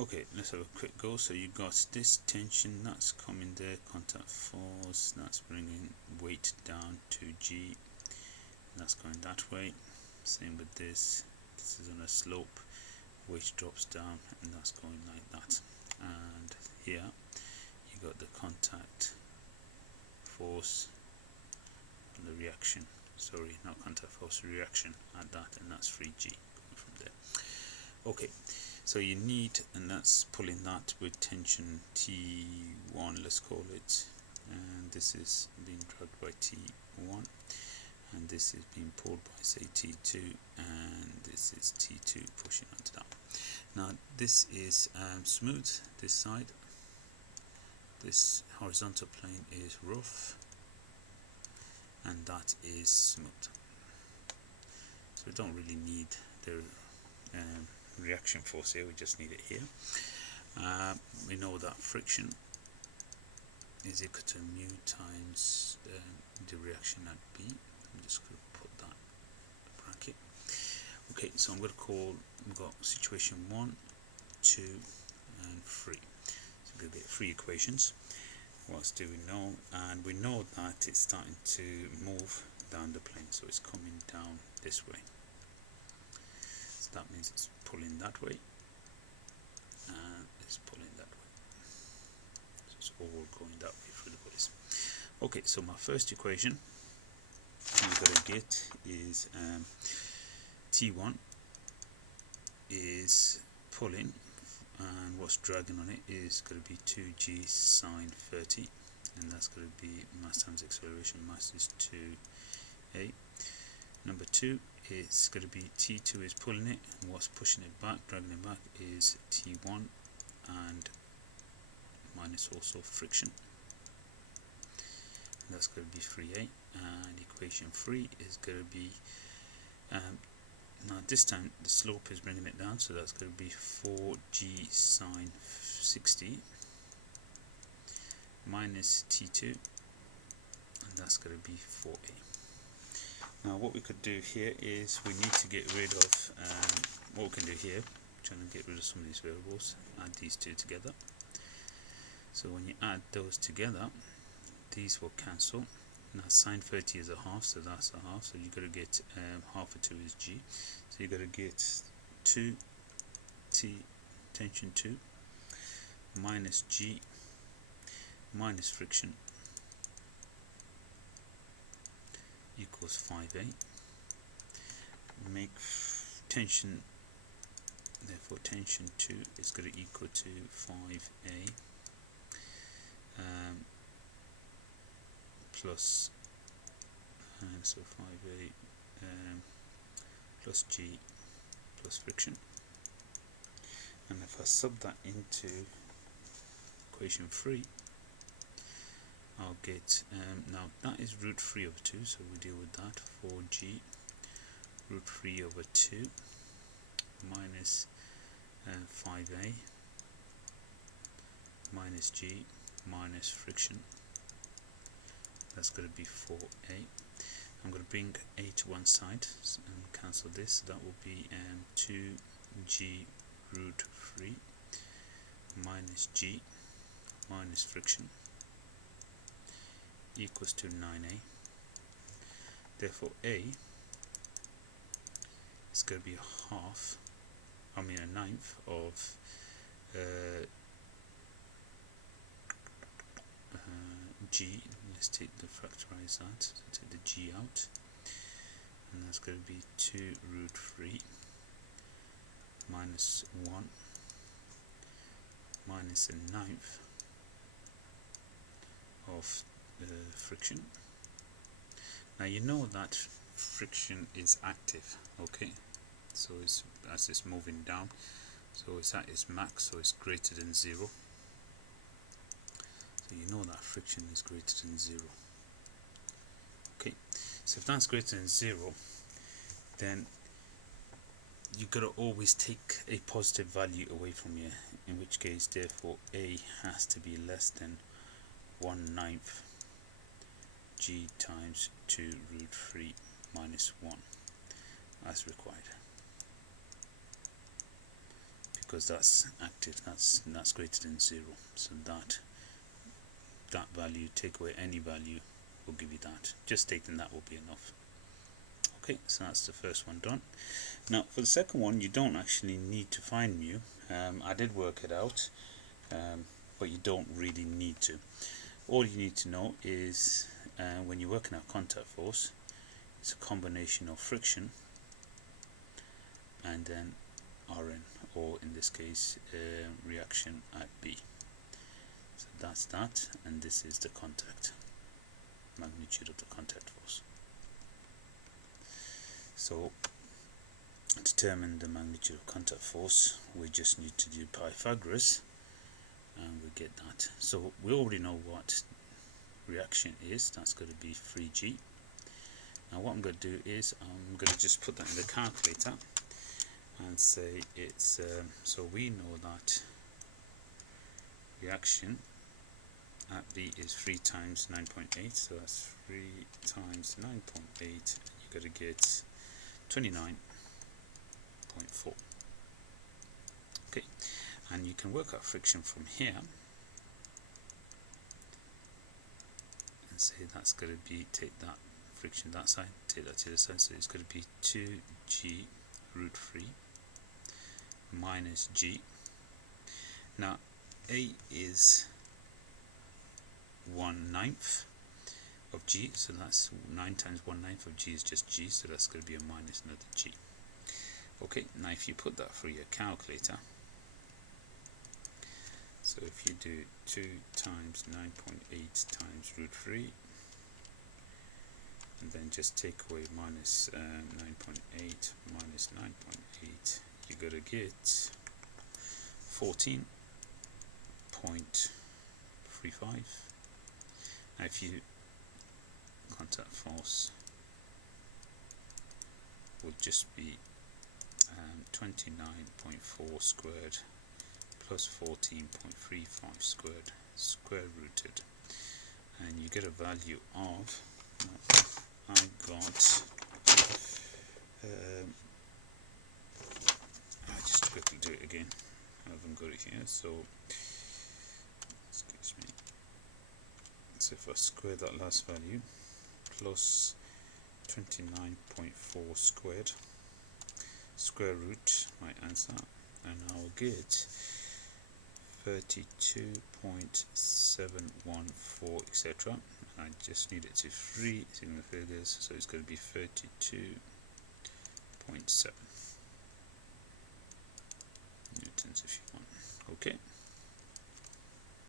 Okay, let's have a quick go. So you got this tension that's coming there, contact force, that's bringing weight down to G, that's going that way. Same with this is on a slope, weight drops down, and that's going like that. And here you got the contact force and the reaction, sorry, not contact force, reaction at that, and that's 3G coming from there. Okay, so you need, and that's pulling that with tension T1, let's call it, and this is being dragged by T1, and this is being pulled by, say, T2, and this is T2 pushing onto that. Now this is smooth, this side, this horizontal plane is rough, and that is smooth. So we don't really need the reaction force here, we just need it here. We know that friction is equal to mu times the reaction at B. I'm just going to put that bracket. Okay, so I'm going to call, we've got situation 1, 2 and 3. So we're going to get 3 equations. What else do we know? And we know that it's starting to move down the plane, so it's coming down this way. So that means it's pulling that way, and it's pulling that way. So it's all going that way through the bodies. Okay, so my first equation I'm going to get is T1 is pulling, and what's dragging on it is going to be 2g sine 30, and that's going to be mass times acceleration. Mass is 2a. Number 2 is going to be T2 is pulling it, and what's pushing it back, dragging it back, is T1 and minus also friction, and that's going to be 3a. And equation 3 is going to be now this time the slope is bringing it down, so that's going to be 4g sine 60 minus T2, and that's going to be 4a. Now what we could do here is we need to get rid of, what we can do here, trying to get rid of some of these variables, add these two together. So when you add those together, these will cancel. Now sine 30 is a half, so that's a half, so you've got to get half of 2 is g, so you've got to get 2t tension 2 minus g minus friction equals 5a. Make tension, therefore tension 2 is going to equal to 5a plus, so 5a plus g plus friction. And if I sub that into equation 3, I'll get, now that is root 3 over 2, so we deal with that, 4g root 3 over 2 minus 5a minus g minus friction, that's going to be 4a. I'm going to bring a to one side and cancel this, that will be 2g root 3 minus g minus friction equals to 9a. Therefore a is going to be a ninth of g. Let's take the factorize that, so take the g out, and that's going to be 2 root 3 minus 1 minus a ninth of friction. Now you know that friction is active, okay, so it's, as it's moving down, so it's at its max, so it's greater than 0. So you know that friction is greater than 0. Okay, so if that's greater than 0, then you've got to always take a positive value away from here, in which case therefore a has to be less than 1/9 g times 2 root 3 minus 1 as required, because that's active, that's greater than 0. So that value, take away any value, will give you that. Just taking that will be enough. Okay, so that's the first one done. Now for the second one, you don't actually need to find mu. I did work it out, but you don't really need to. All you need to know is when you're working out contact force, it's a combination of friction and then Rn, or in this case reaction at B. So that's that, and this is the contact magnitude of the contact force. So to determine the magnitude of contact force, we just need to do Pythagoras and we get that. So we already know what reaction is. That's going to be 3G. Now what I'm going to do is I'm going to just put that in the calculator and say it's so we know that reaction at B is 3 times 9.8, so that's 3 times 9.8, you're going to get 29.4. Okay, and you can work out friction from here and say that's going to be, take that friction that side, take that to the side, so it's going to be 2g root 3 minus g. Now A is 1/9 of g, so that's 9 times 1/9 of g is just g, so that's going to be a minus another g. Okay, now if you put that through your calculator, so if you do 2 times 9.8 times root 3 and then just take away minus 9.8 minus 9.8, you're going to get 14.35. Now if you contact force will just be 29.4 squared plus 14.35 squared, square rooted, and you get a value of, I got, I just quickly do it again, I haven't got it here, so excuse me. So if I square that last value plus 29.4 squared, square root my answer, and I'll get 32.714, etc. I just need it to 3 single figures, so it's going to be 32.7 newtons if you want. Okay.